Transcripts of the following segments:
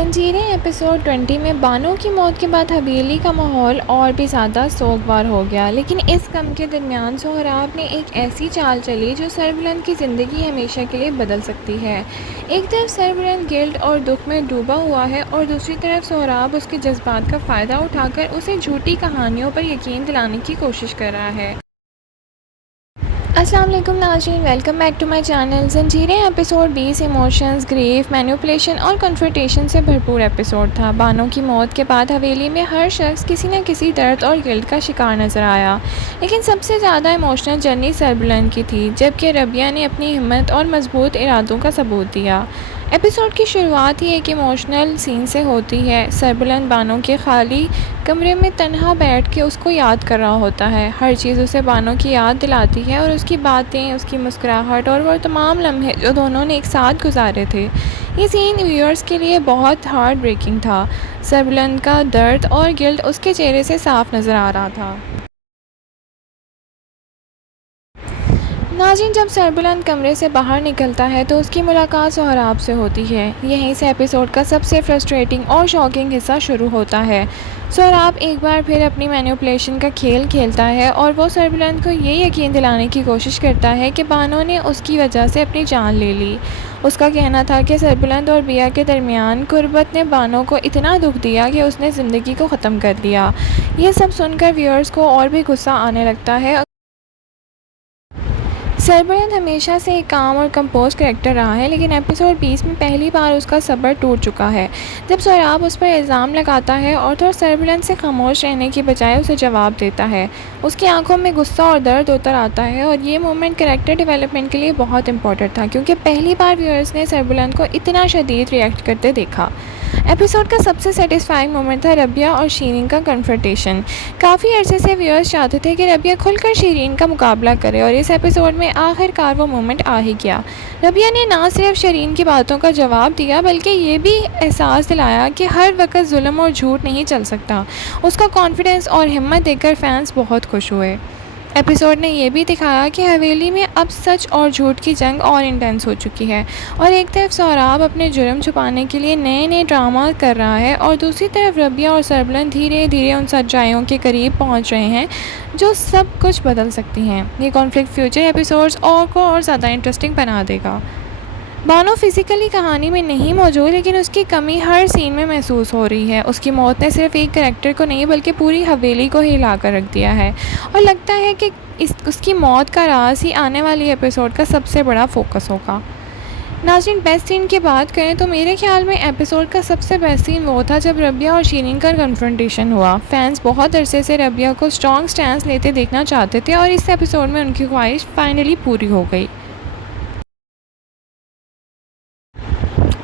जंजीरें एपिसोड 20 में बानो की मौत के बाद हवेली का माहौल और भी ज़्यादा सोगवार हो गया। लेकिन इस गम के दरमियान सोहराब ने एक ऐसी चाल चली जो सरबुलंद की ज़िंदगी हमेशा के लिए बदल सकती है। एक तरफ सरबुलंद गिल्ट और दुख में डूबा हुआ है और दूसरी तरफ सोहराब उसके जज्बात का फ़ायदा उठाकर उसे झूठी कहानियों पर यकीन दिलाने की कोशिश कर रहा है। अस्सलाम वालेकुम नाज़रीन, welcome back to my channel. Zanjeerein episode 20 emotions, grief, manipulation और कन्फ्रंटेशन से भरपूर एपिसोड था। बानो की मौत के बाद हवेली में हर शख्स किसी न किसी दर्द और गिल्ट का शिकार नज़र आया, लेकिन सबसे ज़्यादा इमोशनल जर्नी सरबुलंद की थी, जबकि रबिया ने अपनी हिम्मत और मजबूत इरादों का सबूत दिया। एपिसोड की शुरुआत ही एक इमोशनल सीन से होती है। सरबुलंद बानो के खाली कमरे में तन्हा बैठ के उसको याद कर रहा होता है। हर चीज़ उसे बानो की याद दिलाती है और उसकी बातें, उसकी मुस्कुराहट और वो तमाम लम्हे जो दोनों ने एक साथ गुजारे थे। ये सीन व्यूअर्स के लिए बहुत हार्ट ब्रेकिंग था। सरबुलंद का दर्द और गिल्ट उसके चेहरे से साफ नज़र आ रहा था। नाज़रीन, जब सरबुलंद कमरे से बाहर निकलता है तो उसकी मुलाकात सोहराब से होती है। यहीं से एपिसोड का सबसे फ्रस्ट्रेटिंग और शॉकिंग हिस्सा शुरू होता है। सोहराब एक बार फिर अपनी मैनिपुलेशन का खेल खेलता है और वो सरबुलंद को ये यकीन दिलाने की कोशिश करता है कि बानो ने उसकी वजह से अपनी जान ले ली। उसका कहना था कि सरबुलंद और बिया के दरमियान कुर्बत ने बानो को इतना दुख दिया कि उसने ज़िंदगी को ख़त्म कर दिया। ये सब सुनकर व्यूअर्स को और भी गुस्सा आने लगता है। सरबुलंद हमेशा से एक काम और कंपोज कैरेक्टर रहा है, लेकिन एपिसोड 20 में पहली बार उसका सब्र टूट चुका है। जब सोहराब उस पर इल्ज़ाम लगाता है और तो सरबुलंद से खामोश रहने की बजाय उसे जवाब देता है, उसकी आंखों में गुस्सा और दर्द उतर आता है। और ये मोमेंट कैरेक्टर डेवलपमेंट के लिए बहुत इंपॉर्टेंट था, क्योंकि पहली बार व्यूअर्स ने सरबुलंद को इतना शदीद रिएक्ट करते देखा। एपिसोड का सबसे सेटिस्फाइंग मोमेंट था रबिया और शीरीन का कन्फ्रंटेशन। काफ़ी अरसे से व्यूअर्स चाहते थे कि रबिया खुलकर शीरीन का मुकाबला करे और इस एपिसोड में आखिरकार वो मोमेंट आ ही गया। रबिया ने ना सिर्फ शीरीन की बातों का जवाब दिया, बल्कि ये भी एहसास दिलाया कि हर वक्त जुल्म और झूठ नहीं चल सकता। उसका कॉन्फिडेंस और हिम्मत देखकर फैंस बहुत खुश हुए। एपिसोड ने यह भी दिखाया कि हवेली में अब सच और झूठ की जंग और इंटेंस हो चुकी है और एक तरफ सोहराब अपने जुर्म छुपाने के लिए नए नए ड्रामा कर रहा है और दूसरी तरफ रबिया और सरबुलंद धीरे धीरे उन सच्चाइयों के करीब पहुंच रहे हैं जो सब कुछ बदल सकती हैं। ये कॉन्फ्लिक्ट फ्यूचर एपिसोड्स और ज़्यादा इंटरेस्टिंग बना देगा। बानो फिज़िकली कहानी में नहीं मौजूद, लेकिन उसकी कमी हर सीन में महसूस हो रही है। उसकी मौत ने सिर्फ एक कैरेक्टर को नहीं बल्कि पूरी हवेली को हिला कर रख दिया है और लगता है कि उसकी मौत का राज ही आने वाली एपिसोड का सबसे बड़ा फोकस होगा। नाज़रीन, बेस्ट सीन की बात करें तो मेरे ख्याल में एपिसोड का सबसे बेस्ट सीन वो था जब रबिया और शीरीन का कन्फ्रंटेशन हुआ। फैंस बहुत अरसे से रबिया को स्ट्रॉन्ग स्टैंस लेते देखना चाहते थे और इस एपिसोड में उनकी ख्वाहिश फाइनली पूरी हो गई।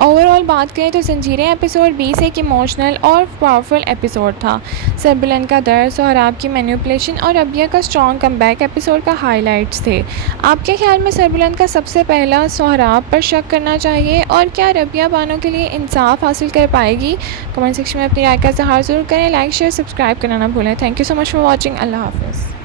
ओवरऑल बात करें तो जंजीरें एपिसोड 20 एक इमोशनल और पावरफुल एपिसोड था। सरबुलंद का दर्द, सोहराब की मैनिपुलेशन और रबिया का स्ट्रॉन्ग कमबैक एपिसोड का हाइलाइट्स थे। आपके ख्याल में सरबुलंद का सबसे पहला सोहराब पर शक करना चाहिए और क्या रबिया बानो के लिए इंसाफ हासिल कर पाएगी? कमेंट सेक्शन में अपनी राय का इज़हार ज़रूर करें। लाइक, शेयर, सब्सक्राइब करना ना भूलें। Thank you so much for watching. अल्लाह हाफ़िज़।